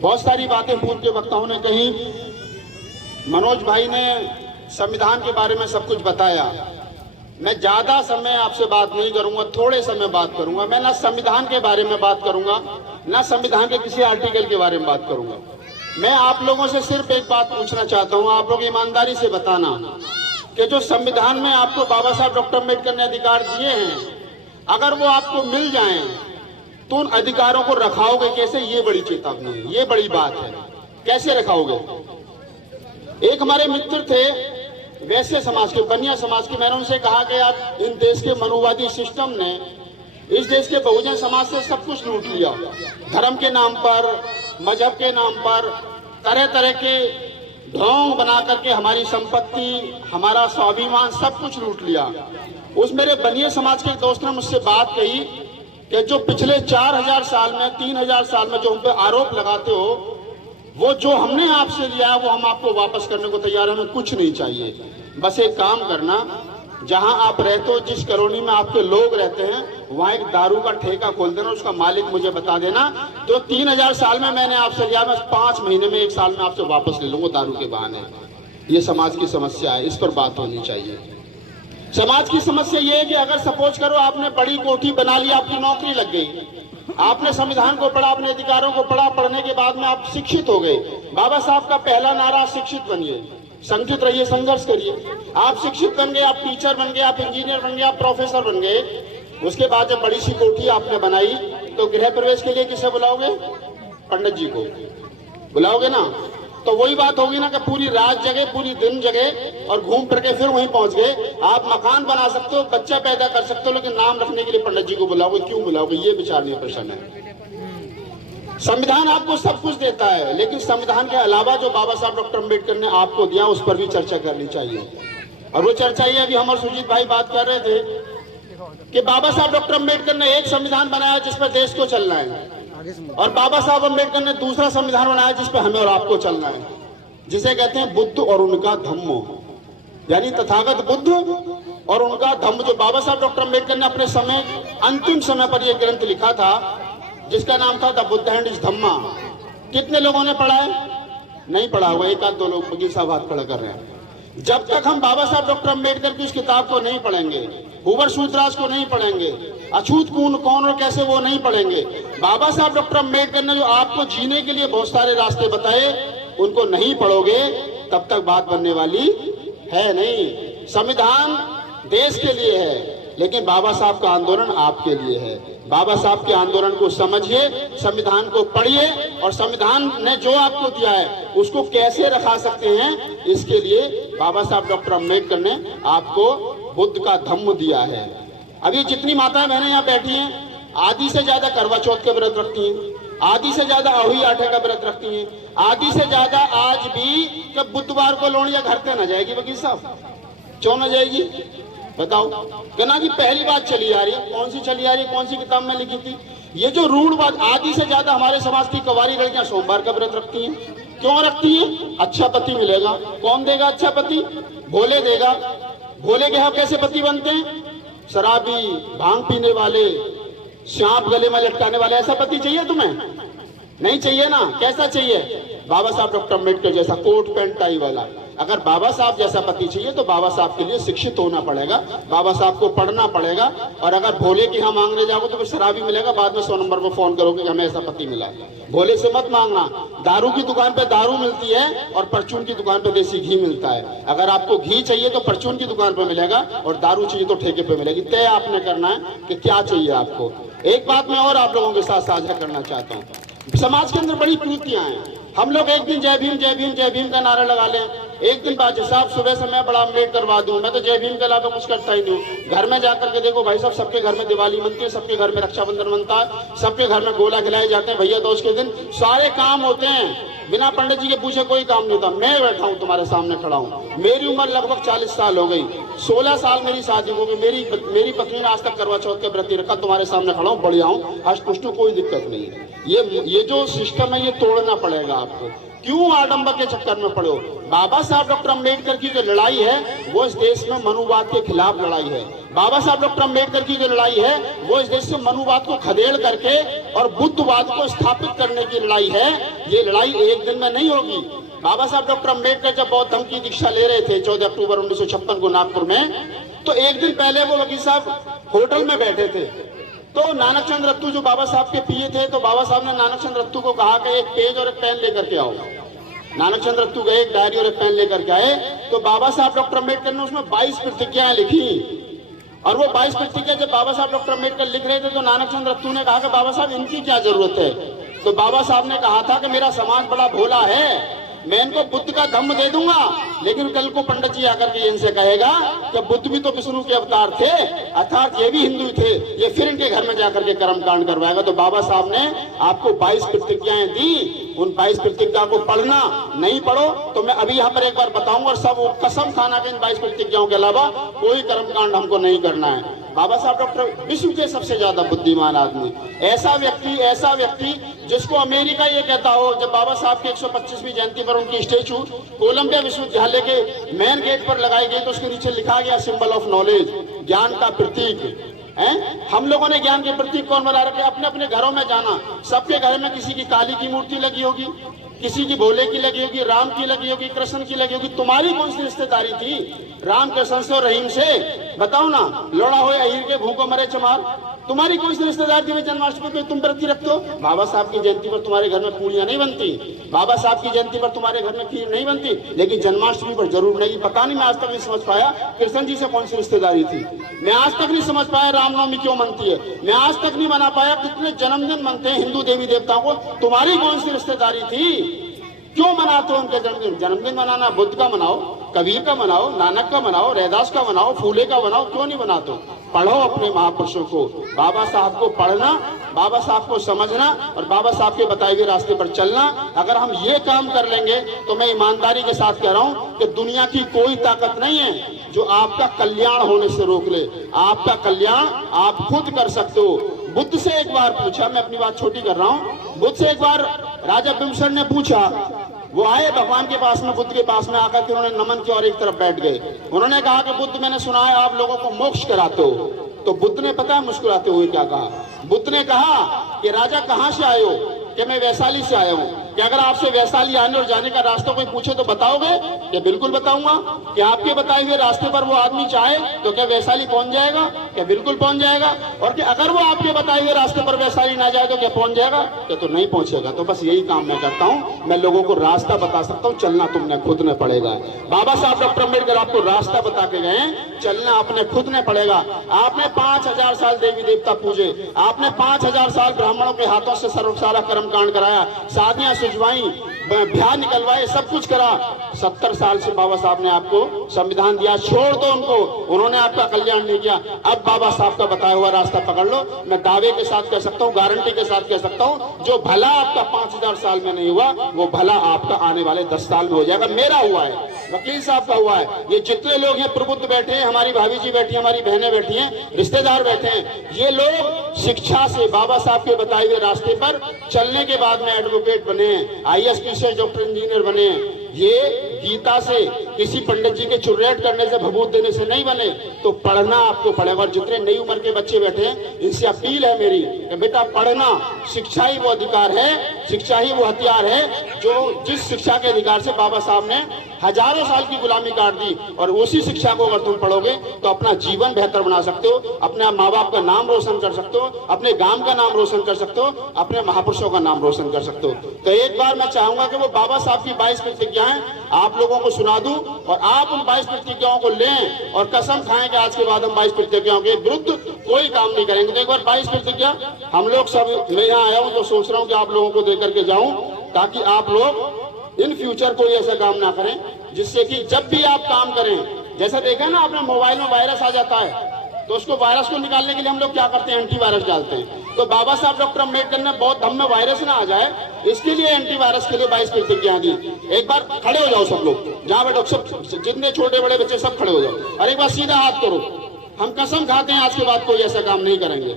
बहुत सारी बातें पूर्व के वक्ताओं ने कही। मनोज भाई ने संविधान के बारे में सब कुछ बताया। मैं ज्यादा समय आपसे बात नहीं करूंगा, थोड़े समय बात करूंगा। मैं ना संविधान के बारे में बात करूंगा, ना संविधान के किसी आर्टिकल के बारे में बात करूंगा। मैं आप लोगों से सिर्फ एक बात पूछना चाहता हूं, आप लोग ईमानदारी से बताना कि जो संविधान में आपको बाबा साहब डॉक्टर अम्बेडकर ने अधिकार दिए हैं, अगर वो आपको मिल जाएं तो उन अधिकारों को रखाओगे कैसे? ये बड़ी चेतावनी है, ये बड़ी बात है। कैसे रखाओगे? एक हमारे मित्र थे वैश्य समाज के, बनिया समाज के, मैंने उनसे कहा कि आप इन देश के मनुवादी सिस्टम ने इस देश के बहुजन समाज से सब कुछ लूट लिया। धर्म के नाम पर, मजहब के नाम पर तरह तरह के ढोंग बना करके हमारी संपत्ति, हमारा स्वाभिमान सब कुछ लूट लिया। उस मेरे बनिया समाज के दोस्त ने मुझसे बात कही कि जो पिछले 4000 साल में, 3000 साल में जो हम पे आरोप लगाते हो, वो जो हमने आपसे लिया है वो हम आपको वापस करने को तैयार हैं। हमें कुछ नहीं चाहिए। बस एक काम करना, जहां आप रहते हो, जिस कॉलोनी में आपके लोग रहते हैं, वहां एक दारू का ठेका खोल देना, उसका मालिक मुझे बता देना। तो 3000 साल में मैंने आपसे लिया, मैं 5 महीने में, 1 साल में आपसे वापस ले लूंगा दारू के बहाने। ये समाज की समस्या है, इस पर बात होनी चाहिए। समाज की समस्या ये है कि अगर सपोज करो आपने बड़ी कोठी बना ली, आपकी नौकरी लग गई, आपने संविधान को पढ़ा, अपने अधिकारों को पढ़ा, पढ़ने के बाद में आप शिक्षित हो गए। बाबा साहब का पहला नारा शिक्षित बनिए, संगठित रहिए, संघर्ष करिए। आप शिक्षित बन गए, आप टीचर बन गए, आप इंजीनियर बन गए, आप प्रोफेसर बन गए। उसके बाद जब बड़ी सी कोठी आपने बनाई तो गृह प्रवेश के लिए किसे बुलाओगे? पंडित जी को बुलाओगे ना। तो वही बात होगी ना कि पूरी रात जगे, पूरी दिन जगे और घूम फिर के फिर वहीं पहुंच गए। आप मकान बना सकते हो, बच्चा पैदा कर सकते हो, लेकिन नाम रखने के लिए पंडित जी को बुलाओगे। क्यों बुलाओगे? ये विचारणीय प्रश्न है। संविधान आपको सब कुछ देता है, लेकिन संविधान के अलावा जो बाबा साहब डॉक्टर अम्बेडकर ने आपको दिया, उस पर भी चर्चा करनी चाहिए। और वो चर्चा ये, अभी हम और सुजीत भाई बात कर रहे थे कि बाबा साहब डॉक्टर अम्बेडकर ने एक संविधान बनाया जिस पर देश को चलना है, और बाबा साहब अम्बेडकर ने दूसरा संविधान बनाया जिस पर हमें और आपको चलना है, जिसे कहते हैं बुद्ध और उनका धम्म। यानी तथागत बुद्ध और उनका धम्म। जो बाबा साहब डॉक्टर अम्बेडकर ने अपने समय, अंतिम समय पर यह ग्रंथ लिखा था जिसका नाम था द बुद्ध एंड हिज धम्मा। कितने लोगों ने पढ़ा है? नहीं पढ़ा हुआ, एक आध दो लोग बगीर साहब हाथ खड़ा कर रहे हैं। जब तक हम बाबा साहब डॉक्टर अम्बेडकर की उस किताब को नहीं पढ़ेंगे, हुबर सूतराज को नहीं पढ़ेंगे, अछूत कौन और कैसे, वो नहीं पढ़ेंगे, बाबा साहब डॉक्टर अम्बेडकर ने जो आपको जीने के लिए बहुत सारे रास्ते बताए, उनको नहीं पढ़ोगे, तब तक बात बनने वाली है नहीं। संविधान देश के लिए है, लेकिन बाबा साहब का आंदोलन आपके लिए है। बाबा साहब के आंदोलन को समझिए, संविधान को पढ़िए, और संविधान ने जो आपको दिया है उसको कैसे रखा सकते हैं, इसके लिए बाबा साहब डॉक्टर अम्बेडकर ने आपको बुद्ध का धम्म दिया है। अभी जितनी माताएं बहनें यहाँ बैठी हैं, आधी से ज्यादा करवा चौथ का व्रत रखती हैं, आधी से ज्यादा अहोई आठे का व्रत रखती हैं, आधी से ज्यादा आज भी कब बुधवार को लोहड़ियां घर पे न जाएगी वकील साहब, क्यों न जाएगी बताओ? कहना कि पहली बात चली आ रही है। कौन सी चली आ रही है? कौन सी किताब में लिखी थी? ये जो रूढ़ बात, आधी से ज्यादा हमारे समाज की कवारी लड़कियां सोमवार का व्रत रखती हैं। क्यों रखती हैं? अच्छा पति मिलेगा। कौन देगा अच्छा पति? भोले देगा। भोले के यहाँ कैसे पति बनते हैं? शराबी, भांग पीने वाले, सांप गले में लटकाने वाले। ऐसा पति चाहिए तुम्हें? नहीं चाहिए ना। कैसा चाहिए? बाबा साहब डॉक्टर अम्बेडकर जैसा, कोट पैंट टाई वाला। अगर बाबा साहब जैसा पति चाहिए तो बाबा साहब के लिए शिक्षित होना पड़ेगा, बाबा साहब को पढ़ना पड़ेगा। और अगर भोले की यहाँ मांगने जाओगे तो फिर शराबी मिलेगा, बाद में 100 नंबर पर फोन करोगे कि हमें ऐसा पति मिला। भोले से मत मांगना। दारू की दुकान पे दारू मिलती है और परचून की दुकान पे देसी घी मिलता है। अगर आपको घी चाहिए तो परचून की दुकान पे मिलेगा, और दारू चाहिए तो ठेके पे मिलेगी। तय आपने करना है कि क्या चाहिए आपको। एक बात मैं और आप लोगों के साथ साझा करना चाहता हूँ। समाज के अंदर बड़ी कुरीतियां हैं। हम लोग एक दिन जय भीम जय भीम जय भीम का नारा लगा लें, एक दिन बाजी साहब सुबह से मैं बड़ा अम्बेडकर करवा दूं, मैं तो जय भीम के अलावा कुछ करता ही नहीं। घर में जाकर के देखो भाई साहब, सबके घर में दिवाली मनती है, सबके घर में रक्षाबंधन बनता है, सबके घर में गोला खिलाए जाते हैं भैया दोस्त के दिन, सारे काम होते हैं। बिना पंडित जी के पूछे कोई काम नहीं होता। मैं बैठा हूँ तुम्हारे सामने खड़ा हूँ, मेरी उम्र लगभग 40 साल हो गई, 16 साल मेरी शादी हो गई, मेरी पत्नी ने आज तक करवा चौथ के व्रत रखा। तुम्हारे सामने खड़ा हूँ, बढ़िया हूँ, हष्ट पुष्ट, कोई दिक्कत नहीं है। ये जो सिस्टम है ये तोड़ना पड़ेगा आपको। क्यों आडंबर के चक्कर में पड़ो? बाबा साहब डॉक्टर अम्बेडकर की जो लड़ाई है वो इस देश में मनुवाद के खिलाफ लड़ाई है। बाबा साहब डॉक्टर अम्बेडकर की जो लड़ाई है वो इस देश से मनुवाद को खदेड़ करके और बुद्धवाद को स्थापित करने की लड़ाई है। ये लड़ाई एक दिन में नहीं होगी। बाबा साहब डॉक्टर अम्बेडकर जब बौद्ध धर्म की दीक्षा ले रहे थे 14 अक्टूबर 1956 को नागपुर में, तो एक दिन पहले वो वकील साहब होटल में बैठे थे। तो नानक चंद रत्तू जो बाबा साहब के पिए थे, तो बाबा साहब ने नानक चंद रत्तू को कहा कि एक पेज और एक पेन लेकर के आओ। नानक चंद रत्तू गए, एक डायरी और एक पेन लेकर के आए। तो बाबा साहब डॉक्टर अम्बेडकर ने उसमें 22 प्रतिज्ञाएं लिखी, और वो 22 प्रतिज्ञा जब बाबा साहब डॉक्टर अम्बेडकर लिख रहे थे तो नानक चंद रत्तू ने कहा कि बाबा साहब इनकी क्या जरूरत है। तो बाबा साहब ने कहा था कि मेरा समाज बड़ा भोला है, मैं इनको बुद्ध का धम्म दे दूंगा, लेकिन कल को पंडित जी आकर के इनसे कहेगा कि बुद्ध भी तो विष्णु के अवतार थे, अर्थात ये भी हिंदू थे, ये फिर इनके घर में जाकर के कर्म कांड करवाएगा। तो बाबा साहब ने आपको 22 प्रतिज्ञाएं दी, उन 22 प्रतिज्ञा को पढ़ना, नहीं पढ़ो तो मैं अभी यहाँ पर एक बार बताऊंगा, और सब कसम खाना कि इन 22 प्रतिज्ञाओं के अलावा कोई कर्म कांड हमको नहीं करना है। बाबा साहब डॉक्टर विश्व के सबसे ज्यादा बुद्धिमान आदमी, ऐसा व्यक्ति जिसको अमेरिका ये कहता हो, जब बाबा साहब की 125वीं जयंती पर उनकी स्टेचू कोलंबिया विश्वविद्यालय के मेन गेट पर लगाई गई, तो उसके नीचे लिखा गया सिंबल ऑफ नॉलेज, ज्ञान का प्रतीक है। हम लोगों ने ज्ञान के प्रतीक कौन बना रखे? अपने अपने घरों में जाना, सबके घर में किसी की काली की मूर्ति लगी होगी, किसी की भोले की लगी होगी, राम की लगी होगी, कृष्ण की लगी होगी। तुम्हारी कौन सी रिश्तेदारी थी राम कृष्ण से और रहीम से? बताओ ना, लोड़ा हो अहीर के भूखों मरे चमार, तुम्हारी कौन सी रिश्तेदारी थी? जन्माष्टमी पे तुम व्रत रखते हो, बाबा साहब की जयंती पर तुम्हारे घर में पूड़ियां नहीं बनती, बाबा साहब की जयंती पर तुम्हारे घर में खीर नहीं बनती, लेकिन जन्माष्टमी पर जरूर नहीं। पता नहीं, मैं आज तक नहीं समझ पाया कृष्ण जी से कौन सी रिश्तेदारी थी, मैं आज तक नहीं समझ पाया रामनवमी क्यों मनती है, मैं आज तक नहीं मना पाया कितने जन्मदिन मनते हैं हिंदू देवी देवताओं को, तुम्हारी कौन सी रिश्तेदारी थी? क्यों मनाते हो उनके जन्मदिन? जन्मदिन मनाना बुद्ध का मनाओ, कबीर का मनाओ, नानक का मनाओ, रैदास का मनाओ, फूले का मनाओ, क्यों नहीं मनाते? पढ़ो अपने महापुरुषों को, बाबा साहब को पढ़ना, बाबा साहब को समझना और बाबा साहब के बताए हुए रास्ते पर चलना। अगर हम ये काम कर लेंगे तो मैं ईमानदारी के साथ कह रहा हूं कि दुनिया की कोई ताकत नहीं है जो आपका कल्याण होने से रोक ले। आपका कल्याण आप खुद कर सकते हो। बुद्ध से एक बार पूछा, मैं अपनी बात छोटी कर रहा हूं, बुद्ध से एक बार राजा बिम्बसर ने पूछा, वो आए भगवान के पास में, बुद्ध के पास में आकर के उन्होंने नमन किया और एक तरफ बैठ गए। उन्होंने कहा कि बुद्ध, मैंने सुना है आप लोगों को मोक्ष कराते हो। तो बुद्ध ने पता है मुस्कुराते हुए क्या कहा? बुद्ध ने कहा कि राजा कहां से आए हो? कि मैं वैशाली से आया हूँ। कि अगर आपसे वैशाली आने और जाने का रास्ता कोई पूछे तो बताओगे? कि बिल्कुल बताऊंगा। कि आपके बताए हुए रास्ते पर वो आदमी चाहे तो क्या वैशाली पहुंच जाएगा? कि बिल्कुल पहुंच जाएगा। और कि अगर वो आपके बताए हुए रास्ते पर वैशाली ना जाए तो क्या पहुंच जाएगा? कि तो नहीं पहुंचेगा। तो बस यही काम मैं करता हूँ, मैं लोगों को रास्ता बता सकता हूँ, चलना तुमने खुद ने पड़ेगा। बाबा साहब डॉक्टर अम्बेडकर आपको रास्ता बता के गए, चलना अपने खुद ने पड़ेगा। आपने 5000 साल देवी देवता पूजे, आपने 5000 साल ब्राह्मणों के हाथों से सर्वसारा कर्म कांड कराया, शादियां सुजवाई, ब्याह निकलवाए, सब कुछ करा। 70 साल से बाबा साहब ने आपको संविधान दिया, छोड़ दो उनको, उन्होंने आपका कल्याण नहीं किया। अब बाबा साहब का बताया हुआ रास्ता पकड़ लो। मैं दावे के साथ कह सकता हूँ, गारंटी के साथ कह सकता हूँ, जो भला आपका 5000 साल में नहीं हुआ वो भला आपका आने वाले 10 साल में हो जाएगा। मेरा हुआ है, वकील साहब का हुआ है, ये जितने लोग हैं प्रबुद्ध बैठे हैं, हमारी भाभी जी बैठी हैं, हमारी बहनें बैठी हैं, रिश्तेदार बैठे हैं, ये लोग शिक्षा से बाबा साहब के बताए हुए रास्ते पर चलने के बाद में एडवोकेट बने हैं, IAS डॉक्टर इंजीनियर बने हैं। ये गीता से, किसी पंडित जी के चुर्रेट करने से, भभूत देने से नहीं बने। तो पढ़ना आपको पड़ेगा। और जितने नई उम्र के बच्चे बैठे हैं, इनसे अपील है मेरी कि बेटा पढ़ना, शिक्षा ही वो अधिकार है, शिक्षा ही वो हथियार है जो जिस शिक्षा के अधिकार से बाबा साहब ने हजारों साल की गुलामी काट दी। और उसी शिक्षा को अगर तुम पढ़ोगे तो अपना जीवन बेहतर बना सकते हो, अपने माँ बाप का नाम रोशन कर सकते हो, अपने गांव का नाम रोशन कर सकते हो, अपने महापुरुषों का नाम रोशन कर सकते हो। तो एक बार मैं चाहूंगा कि वो बाबा साहब की 22 प्रतिज्ञाएं आप लोगों को सुना दूं और आप उन 22 प्रतिज्ञाओं को लें और कसम खाएं कि आज के बाद हम 22 प्रतिज्ञाओं के विरुद्ध कोई काम नहीं करेंगे। तो एक बार 22 प्रतिज्ञा हम लोग सब, मैं यहाँ आया हूँ तो सोच रहा हूँ कि आप लोगों को देकर के जाऊं, ताकि आप लोग इन फ्यूचर कोई ऐसा काम ना करें जिससे कि जब भी आप काम करें, जैसा देखा ना आपने मोबाइल में वायरस आ जाता है, तो उसको वायरस को निकालने के लिए हम लोग क्या करते हैं? एंटीवायरस डालते हैं। तो बाबा साहब डॉक्टर अम्बेडकर ने बौद्ध धर्म में वायरस ना आ जाए इसके लिए एंटीवायरस के लिए 22 प्रतिज्ञा दी। एक बार खड़े हो जाओ सब लोग, जहाँ बैठो सब, जितने छोटे बड़े बच्चे सब खड़े हो जाओ और एक बार सीधा हाथ करो। हम कसम खाते हैं आज के बाद कोई ऐसा काम नहीं करेंगे।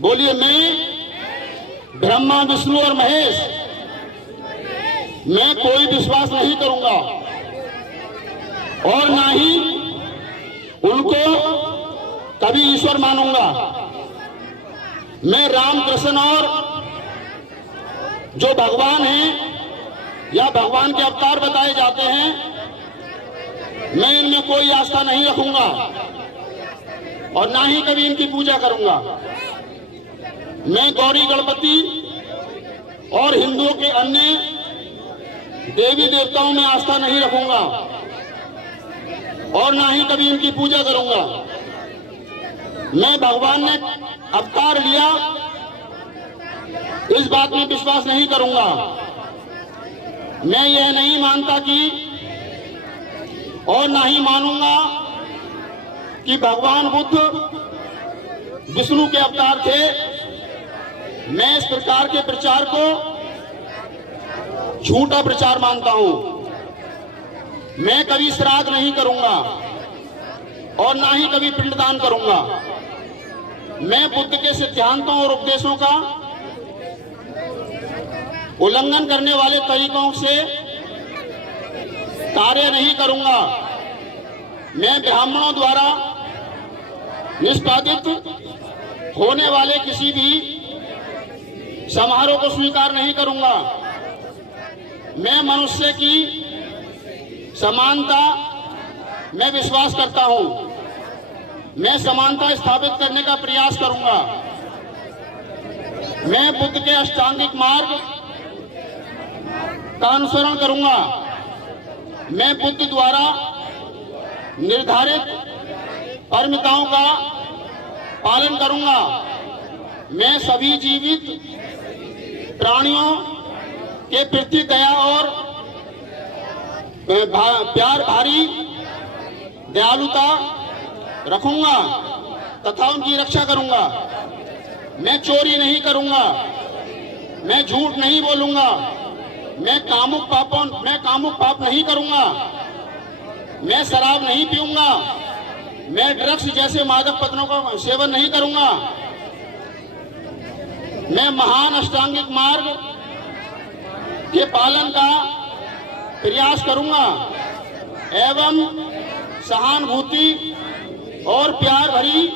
बोलिए, मैं ब्रह्मा विष्णु और महेश, मैं कोई विश्वास नहीं करूंगा और ना ही उनको कभी ईश्वर मानूंगा। मैं राम कृष्ण और जो भगवान हैं या भगवान के अवतार बताए जाते हैं, मैं इनमें कोई आस्था नहीं रखूंगा और ना ही कभी इनकी पूजा करूंगा। मैं गौरी गणपति और हिंदुओं के अन्य देवी देवताओं में आस्था नहीं रखूंगा और ना ही कभी इनकी पूजा करूंगा। मैं भगवान ने अवतार लिया इस बात में विश्वास नहीं करूंगा। मैं यह नहीं मानता कि और ना ही मानूंगा कि भगवान बुद्ध विष्णु के अवतार थे। मैं इस प्रकार के प्रचार को झूठा प्रचार मानता हूं। मैं कभी श्राद्ध नहीं करूंगा और ना ही कभी पिंडदान करूंगा। मैं बुद्ध के सिद्धांतों और उपदेशों का उल्लंघन करने वाले तरीकों से कार्य नहीं करूंगा। मैं ब्राह्मणों द्वारा निष्पादित होने वाले किसी भी समारोह को स्वीकार नहीं करूंगा। मैं मनुष्य की समानता में विश्वास करता हूं। मैं समानता स्थापित करने का प्रयास करूंगा। मैं बुद्ध के अष्टांगिक मार्ग का अनुसरण करूंगा। मैं बुद्ध द्वारा निर्धारित परमिताओं का पालन करूंगा। मैं सभी जीवित प्राणियों के प्रति दया और प्यार भारी दयालुता रखूंगा तथा उनकी रक्षा करूंगा। मैं चोरी नहीं करूंगा। मैं झूठ नहीं बोलूंगा। मैं कामुक पाप नहीं करूंगा। मैं शराब नहीं पीऊंगा। मैं ड्रग्स जैसे मादक पदार्थों का सेवन नहीं करूंगा। मैं महान अष्टांगिक मार्ग के पालन का प्रयास करूंगा एवं सहानुभूति और प्यार भरी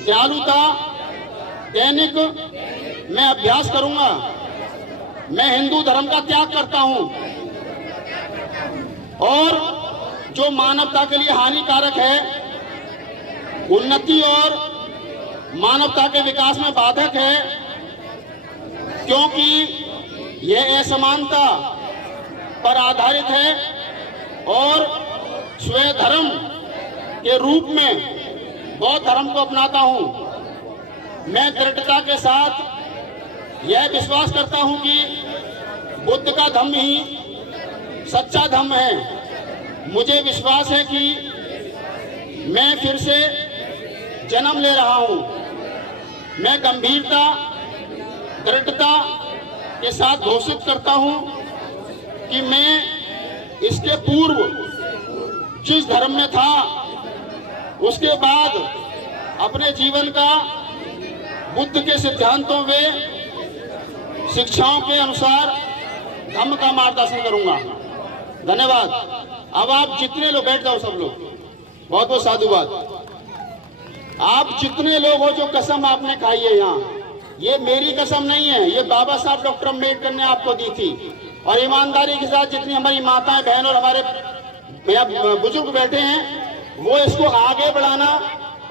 दयालुता दैनिक मैं अभ्यास करूंगा। मैं हिंदू धर्म का त्याग करता हूं और जो मानवता के लिए हानिकारक है, उन्नति और मानवता के विकास में बाधक है, क्योंकि यह असमानता पर आधारित है और स्वयं धर्म के रूप में बौद्ध धर्म को अपनाता हूं। मैं दृढ़ता के साथ यह विश्वास करता हूं कि बुद्ध का धम्म ही सच्चा धम्म है। मुझे विश्वास है कि मैं फिर से जन्म ले रहा हूं। मैं गंभीरता दृढ़ता के साथ घोषित करता हूं कि मैं इसके पूर्व जिस धर्म में था उसके बाद अपने जीवन का बुद्ध के सिद्धांतों व शिक्षाओं के अनुसार धम्म का मार्गदर्शन करूंगा। धन्यवाद। अब आप जितने लोग बैठ जाओ, सब लोग, बहुत बहुत साधुवाद। आप जितने लोग हो जो कसम आपने खाई है यहाँ, ये मेरी कसम नहीं है, ये बाबा साहब डॉक्टर अम्बेडकर ने आपको दी थी। और ईमानदारी के साथ जितनी हमारी माताएं बहन और हमारे बुजुर्ग बैठे हैं, वो इसको आगे बढ़ाना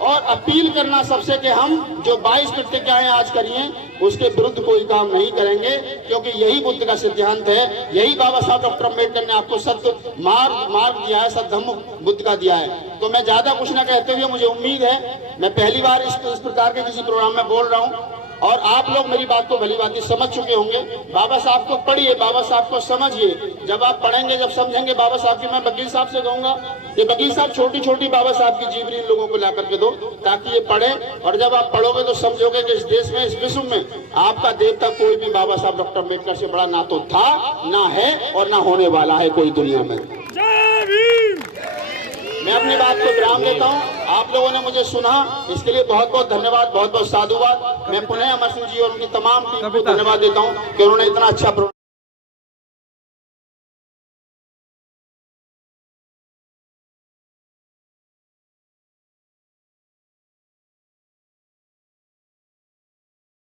और अपील करना सबसे कि हम जो 22 प्रतिज्ञाएं आज करिए उसके विरुद्ध कोई काम नहीं करेंगे, क्योंकि यही बुद्ध का सिद्धांत है। यही बाबा साहब डॉक्टर अम्बेडकर ने आपको सत्य मार्ग दिया है, सद्धम्म बुद्ध का दिया है। तो मैं ज्यादा कुछ ना कहते हुए, मुझे उम्मीद है मैं पहली बार इस प्रकार के किसी प्रोग्राम में बोल रहा हूँ और आप लोग मेरी बात को भली भांति समझ चुके होंगे। बाबा साहब को पढ़िए, बाबा साहब को समझिए। जब आप पढ़ेंगे, जब समझेंगे बाबा साहब की, मैं वकील साहब से कहूंगा कि वकील साहब छोटी छोटी बाबा साहब की जीवनी लोगों को ला करके दो ताकि ये पढ़े, और जब आप पढ़ोगे तो समझोगे कि इस देश में, इस विश्व में आपका देवता कोई भी बाबा साहब डॉक्टर अम्बेडकर से बड़ा ना तो था, ना है और ना होने वाला है कोई दुनिया में। मैं अपनी बात को विराम देता हूँ। आप लोगों ने मुझे सुना, इसके लिए बहुत बहुत धन्यवाद, बहुत बहुत साधुवाद। मैं पुनः अमर सिंह जी और उनकी तमाम टीम को धन्यवाद देता हूँ कि उन्होंने इतना अच्छा